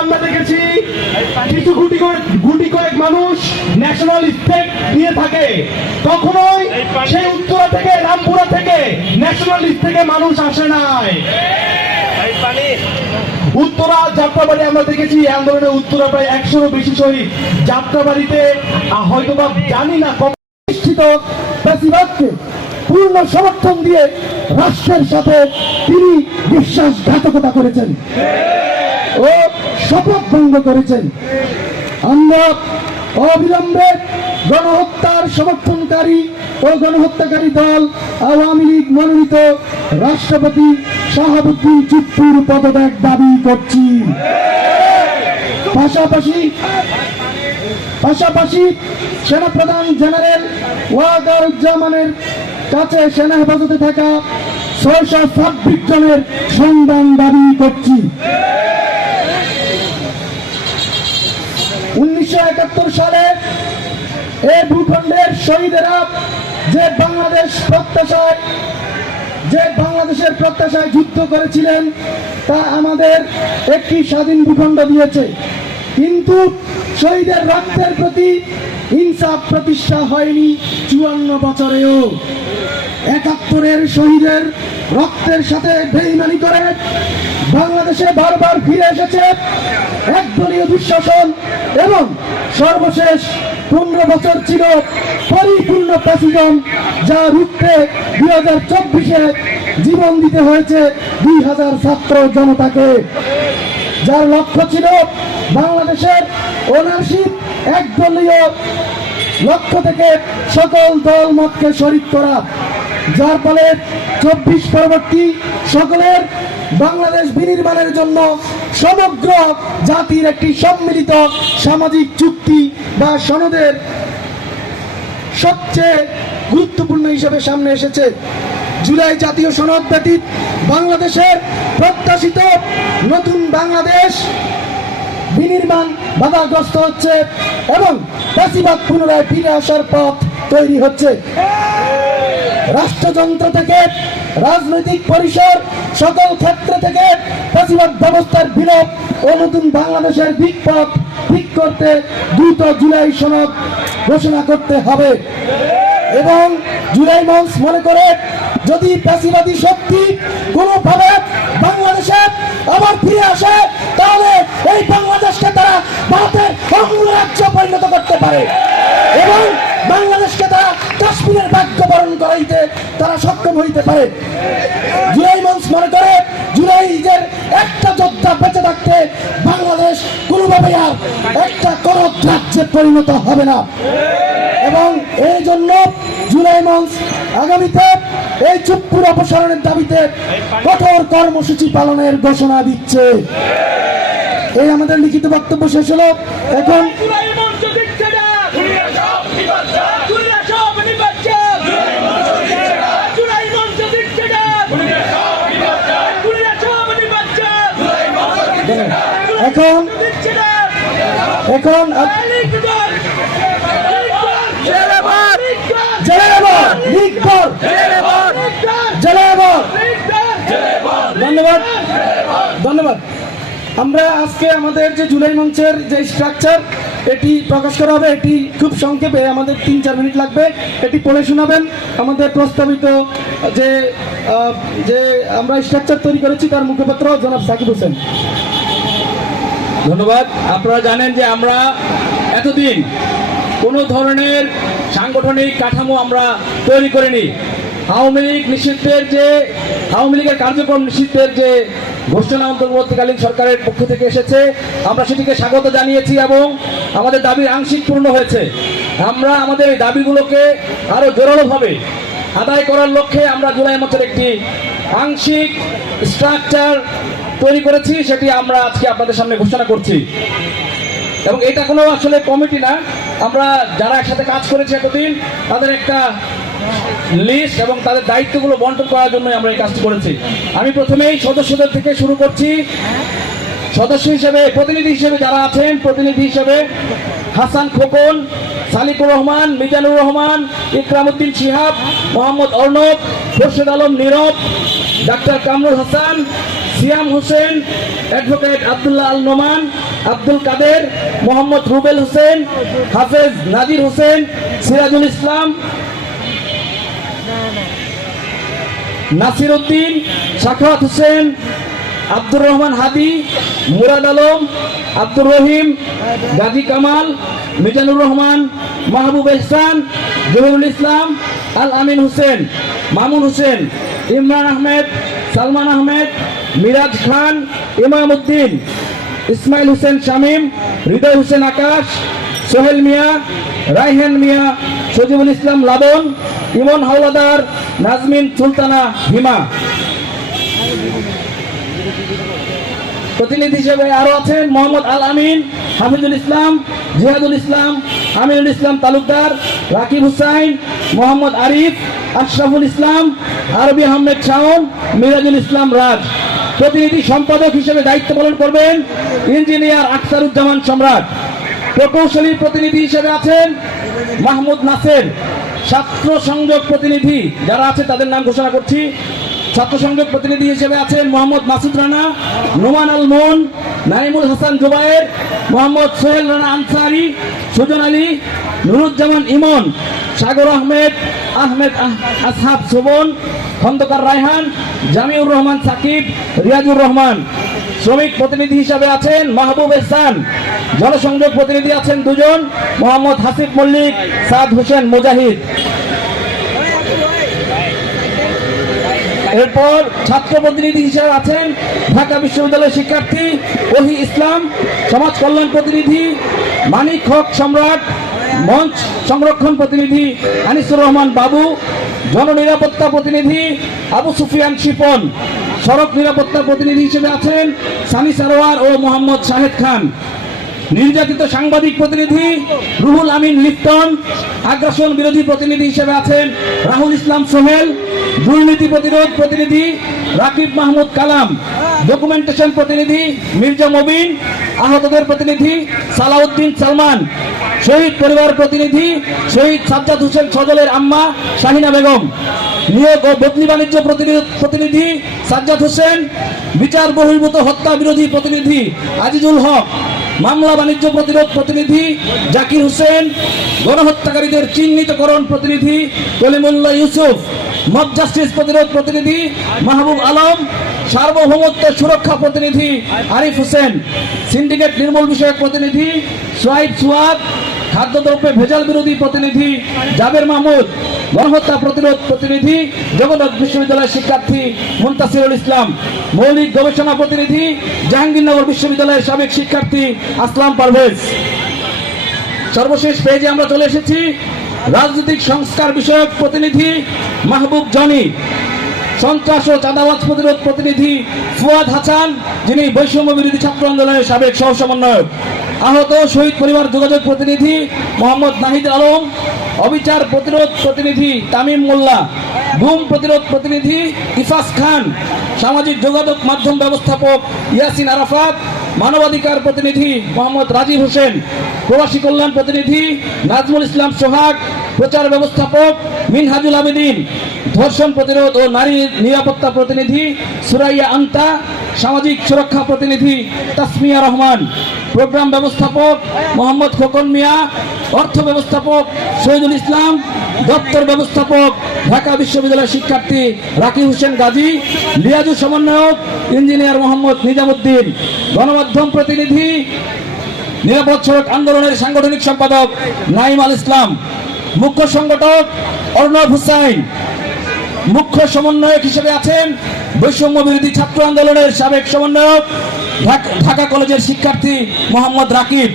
আমরা দেখেছি কিছু গুটি কয়েক গুটি কয়েক মানুষ ন্যাশনাল স্টেট দিয়ে থাকে। কখনোই সেই উত্তরা থেকে রামপুরা থেকে ন্যাশনাল থেকে মানুষ আসে নাই। উত্তরা যাত্রাবাড়ি আমরা দেখেছি আন্দোলনে উত্তরা প্রায় একশোরও বেশি শহীদ। যাত্রাবাড়িতে আহ, হয়তোবা জানি না প্রতিষ্ঠিত প্রেসিডেন্টকে পূর্ণ সমর্থন দিয়ে রাষ্ট্রের সাথে তিনি বিশ্বাসঘাতকতা করেছেন। ও শপথ ভঙ্গ করেছেন। আমরা অবিলম্বে গণহত্যার সমর্থনকারী ও গণহত্যাকারী দল আওয়ামী লীগ মনোনীত রাষ্ট্রপতি শাহাবুদ্দিন চুপ্পুর পদত্যাগ দাবি করছি। পাশাপাশি পাশাপাশি সেনাপ্রধান জেনারেল ওয়াকারুজ্জামানের কাছে সেনা হেফাজতে থাকা ছয়শো ছাব্বিশ জনের সন্ধান দাবি করছি। উনিশশো একাত্তর সালে এই ভূখণ্ডের শহীদেরা যে বাংলাদেশ প্রত্যাশায়, যে বাংলাদেশের প্রত্যাশায় যুদ্ধ করেছিলেন, তা আমাদের একটি স্বাধীন ভূখণ্ড দিয়েছে। কিন্তু শহীদের রক্তের প্রতি ইনসাফ প্রতিষ্ঠা হয়নি চুয়ান্ন বছরেও। একাত্তরের শহীদের রক্তের সাথে বেইমানি করে বাংলাদেশে বারবার ফিরে এসেছে একদলীয় দুঃশাসন এবং সর্বশেষ পনেরো বছর ছিল পরিপূর্ণ প্যাসিজম যা রুখতে দুই হাজার চব্বিশে জীবন দিতে হয়েছে দুই হাজার ছাত্র জনতাকে। যার লক্ষ্য ছিল বাংলাদেশের ওনারশিপ একদলীয় লক্ষ্য থেকে সকল দল মতকে শরিক করা। যার ফলে চব্বিশ পরবর্তী সকলের বাংলাদেশ বিনির্মাণের জন্য সমগ্র জাতির একটি সম্মিলিত সামাজিক চুক্তি বা সনদের সবচেয়ে গুরুত্বপূর্ণ হিসেবে সামনে এসেছে। জুলাই জাতীয় সনদ ব্যতীত বাংলাদেশের প্রত্যাশিত নতুন বাংলাদেশ বিনির্মাণ বাধাগ্রস্ত হচ্ছে এবং বেশিরভাগ পুনরায় ফিরে আসার পথ তৈরি হচ্ছে। রাষ্ট্রযন্ত্র থেকে, রাজনৈতিক পরিসর, সকল ক্ষেত্র থেকে বেশিরভাগ ব্যবস্থার বিলোপ ও নতুন বাংলাদেশের দিকপথ ঠিক করতে দ্রুত জুলাই সনদ ঘোষণা করতে হবে। এবং জুলাই মঞ্চ মনে করে যদি পেশিবাদী শক্তি কোনোভাবে বাংলাদেশে আবার ফিরে আসে, তাহলে এই বাংলাদেশকে তারা ভারতের অঙ্গরাজ্য পরিণত করতে পারে। এবং বাংলাদেশকে তারা কাশ্মীরের ভাগ্য বরণ করাইতে তারা সক্ষম হইতে পারে। জুলাই মঞ্চ মনে করে জুলাইদের একটা যোদ্ধা বেঁচে থাকতে বাংলাদেশ কোনোভাবে আর একটা করদ রাজ্যে পরিণত হবে না। এবং এই জন্য জুলাই মঞ্চ আগামীতে এই চুপ্পুর অপসারণের দাবিতে কঠোর কর্মসূচি পালনের ঘোষণা দিচ্ছে। এই আমাদের লিখিত বক্তব্য শেষ হলো। এখন এখন মঞ্চ দিচ্ছে না জুলাই সব নিবাচ্ছে জুলাই মঞ্চ দিচ্ছে না জুলাই সব নিবাচ্ছে এখন দিচ্ছে না এখন আপ- লিখবার জেলাবার লিখবর জেলাবার ধন্যবাদ। আমরা আজকে আমাদের যে জুলাই মঞ্চের যে স্ট্রাকচার এটি প্রকাশ করা হবে, এটি খুব সংক্ষেপে, আমাদের তিন চার মিনিট লাগবে। এটি পড়ে শোনাবেন। আমাদের প্রস্তাবিত যে যে আমরা স্ট্রাকচার তৈরি করেছি, তার মুখপাত্র জনাব সাকিব হোসেন। ধন্যবাদ। আপনারা জানেন যে আমরা এতদিন কোনো ধরনের সাংগঠনিক কাঠামো আমরা তৈরি করিনি। আওয়ামী লীগ নিষিদ্ধের যে, আওয়ামী লীগের কার্যক্রম নিষিদ্ধের যে ঘোষণা অন্তর্বর্তীকালীন সরকারের পক্ষ থেকে এসেছে, আমরা সেটিকে স্বাগত জানিয়েছি এবং আমাদের দাবি আংশিক পূর্ণ হয়েছে। আমরা আমাদের এই দাবিগুলোকে আরও জোরালোভাবে আদায় করার লক্ষ্যে আমরা জুলাই মাসের একটি আংশিক স্ট্রাকচার তৈরি করেছি, সেটি আমরা আজকে আপনাদের সামনে ঘোষণা করছি। এবং এটা কোনো আসলে কমিটি না আমরা যারা একসাথে কাজ করেছি এতদিন, তাদের একটা লিস্ট এবং তাদের দায়িত্বগুলো বন্টন করার জন্য আমরা এই কাজটি করেছি। আমি প্রথমেই সদস্যদের থেকে শুরু করছি। সদস্য হিসেবে, প্রতিনিধি হিসেবে যারা আছেন, প্রতিনিধি হিসেবে হাসান খোকন, সালিকুর রহমান, মিজানুর রহমান, ইকরামুদ্দিন শিহাব, মোহাম্মদ অর্ণব, খোরশেদ আলম নীরব, ডাক্তার কামরুল হাসান সিয়াম হোসেন অ্যাডভোকেট আব্দুল্লাহ আল নোমান, আব্দুল কাদের, মোহাম্মদ রুবেল হোসেন, হাফেজ নাজির হোসেন, সিরাজুল ইসলাম নাসির উদ্দিন সাখাওয়াত হোসেন, আব্দুর রহমান হাদি, মুরাদ আলম, আব্দুর রহিম, গাজী কামাল, মিজানুর রহমান, মাহবুব এহসান, জহিরুল ইসলাম, আল আমিন হোসেন, মামুন হোসেন, ইমরান আহমেদ, সালমান আহমেদ মিরাজ খান, ইমাম উদ্দিন, ইসমাইল হোসেন শামীম, হৃদয় হোসেন আকাশ, সোহেল মিয়া রাইহান মিয়া, সজিবুল ইসলাম লাবন, ইমন হাওলাদার, নাজমিন সুলতানা হিমা প্রতিনিধি হিসেবে আরও আছেন মোহাম্মদ আল আমিন হামিদুল ইসলাম, জিহাদুল ইসলাম, আমিনুল ইসলাম তালুকদার, রাকিব হুসাইন, মোহাম্মদ আরিফ, আশরাফুল ইসলাম, আরবি আহমেদ শাওন, মিরাজুল ইসলাম রাজ। প্রতিনিধি সম্পাদক হিসেবে দায়িত্ব পালন করবেন ইঞ্জিনিয়ার আখতারুজ্জামান সম্রাট। প্রকৌশলী প্রতিনিধি হিসেবে আছেন মাহমুদ নাসের। ছাত্র সংযোগ প্রতিনিধি যারা আছে তাদের নাম ঘোষণা করছি। ছাত্র সংযোগ প্রতিনিধি হিসেবে আছেন মোহাম্মদ মাসুদ রানা, নোমান আল মোন নাইমুল হাসান জুবায়ের, মোহাম্মদ সোহেল রানা আনসারি সুজন আলী, নুরুজ্জামান ইমন, সাগর আহমেদ আহমেদ আহ- আসহাব সুবন, খন্দকার রায়হান, জামিউর রহমান সাকিব, রিয়াজুর রহমান। শ্রমিক প্রতিনিধি হিসাবে আছেন মাহবুব এহসান। জনসংযোগ প্রতিনিধি আছেন দুজন, মোহাম্মদ হাসিফ মল্লিক, সাদ হোসেন মুজাহিদ। এরপর ছাত্র প্রতিনিধি হিসেবে আছেন ঢাকা বিশ্ববিদ্যালয়ের শিক্ষার্থী ওহি ইসলাম, সমাজ কল্যাণ প্রতিনিধি মানিক হক সম্রাট, মঞ্চ সংরক্ষণ প্রতিনিধি আনিসুর রহমান বাবু, জননিরাপত্তা প্রতিনিধি আবু সুফিয়ান শিপন, সড়ক নিরাপত্তা প্রতিনিধি হিসেবে আছেন সানি সারোয়ার ও মোহাম্মদ শাহেদ খান। নির্যাতিত সাংবাদিক প্রতিনিধি রুহুল আমিন লিপ্টন আগ্রাসন বিরোধী প্রতিনিধি হিসেবে আছেন রাহুল ইসলাম সোহেল, দুর্নীতি প্রতিরোধ প্রতিনিধি রাকিব মাহমুদ কালাম ডকুমেন্টেশন প্রতিনিধি মির্জা মবিন আহতদের প্রতিনিধি সালাউদ্দিন সালমান, শহীদ পরিবার প্রতিনিধি শহীদ সাজ্জাদ হোসেন সজলের আম্মা শাহিনা বেগম, নিয়োগ ও বদলি বাণিজ্য প্রতিনিধি- সাজ্জাদ হোসেন, বিচার বহির্ভূত হত্যা বিরোধী প্রতিনিধি আজিজুল হক, মামলা বাণিজ্য প্রতিরোধ প্রতিনিধি জাকির হোসেন, গণহত্যাকারীদের চিহ্নিতকরণ প্রতিনিধি কলিমুল্লাহ ইউসুফ মব জাস্টিস প্রতিরোধ প্রতিনিধি মাহবুব আলম, সার্বভৌমত্ব সুরক্ষা প্রতিনিধি আরিফ হোসেন, সিন্ডিকেট নির্মূল বিষয়ক প্রতিনিধি সোয়াইব সুয়াদ, খাদ্যদ্রব্যে ভেজাল বিরোধী প্রতিনিধি জাবের মাহমুদ, গণহত্যা প্রতিরোধ প্রতিনিধি জগন্নাথ বিশ্ববিদ্যালয়ের শিক্ষার্থী মুন্তাসিরুল ইসলাম, মৌলিক গবেষণা প্রতিনিধি জাহাঙ্গীরনগর বিশ্ববিদ্যালয়ের সাবেক শিক্ষার্থী আসলাম পারভেজ। সর্বশেষ পেজে আমরা চলে এসেছি। রাজনৈতিক সংস্কার বিষয়ক প্রতিনিধি মাহবুব জনি, সন্ত্রাস ও চাঁদাবাজ প্রতিরোধ প্রতিনিধি ফুয়াদ হাসান, যিনি বৈষম্য বিরোধী ছাত্র আন্দোলনের সাবেক সহ সমন্বয়ক। আহত শহীদ পরিবার যোগাযোগ প্রতিনিধি মোহাম্মদ নাহিদ আলম, অবিচার প্রতিরোধ প্রতিনিধি তামিম মোল্লা, গুম প্রতিরোধ প্রতিনিধি ইফাস খান, সামাজিক যোগাযোগ মাধ্যম ব্যবস্থাপক ইয়াসিন আরাফাত মানবাধিকার প্রতিনিধি মোহাম্মদ রাজীব হোসেন, প্রবাসী কল্যাণ প্রতিনিধি নাজমুল ইসলাম সোহাগ, প্রচার ব্যবস্থাপক মিনহাজুল আবেদিন, ধর্ষণ প্রতিরোধ ও নারী নিরাপত্তা প্রতিনিধি সুরাইয়া আন্তা সামাজিক সুরক্ষা প্রতিনিধি তাসমিয়া রহমান, প্রোগ্রাম ব্যবস্থাপক মোহাম্মদ খোকন মিয়া, অর্থ ব্যবস্থাপক শহীদুল ইসলাম, দপ্তর ব্যবস্থাপক ঢাকা বিশ্ববিদ্যালয়ের শিক্ষার্থী রাকিব হোসেন গাজী, লিয়াজু সমন্বয়ক ইঞ্জিনিয়ার মোহাম্মদ নিজামুদ্দিন, গণমাধ্যম প্রতিনিধি, নিরাপদ সড়ক আন্দোলনের সাংগঠনিক সম্পাদক নাইম আল ইসলাম, মুখ্য সংগঠক অর্ণব হুসাইন মুখ্য সমন্বয়ক হিসেবে আছেন বৈষম্য বিরোধী ছাত্র আন্দোলনের সাবেক সমন্বয়ক ঢাকা কলেজের শিক্ষার্থী মোহাম্মদ রাকিব।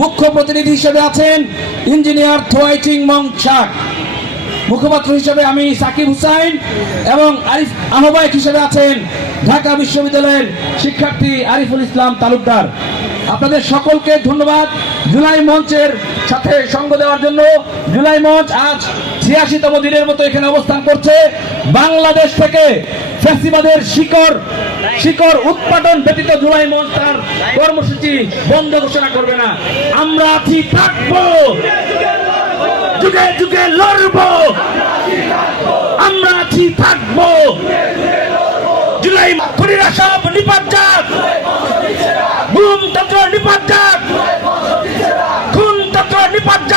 মুখ্য প্রতিনিধি হিসেবে আছেন ইঞ্জিনিয়ার থোয়াইচিং মং শাক মুখপাত্র হিসেবে আমি সাকিব হুসাইন এবং আরিফ, আহ্বায়ক হিসেবে আছেন ঢাকা বিশ্ববিদ্যালয়ের শিক্ষার্থী আরিফুল ইসলাম তালুকদার। আপনাদের সকলকে ধন্যবাদ। জুলাই মঞ্চের সাথে সঙ্গ দেওয়ার জন্য জুলাই মঞ্চ আজ ছিয়াশিতম দিনের মতো এখানে অবস্থান করছে। বাংলাদেশ থেকে ফ্যাসিবাদের শিকড় শিকড় উৎপাদন ব্যতীত জুলাই মঞ্চ তার কর্মসূচি বন্ধ ঘোষণা করবে না। আমরা আছি, থাকব। যুগে যুগে লড়বো। আমরা আছি, থাকব। জুলাই খুনিরা সব নিপাত গুম তন্ত্র নিপাত খুন তন্ত্র নিপাত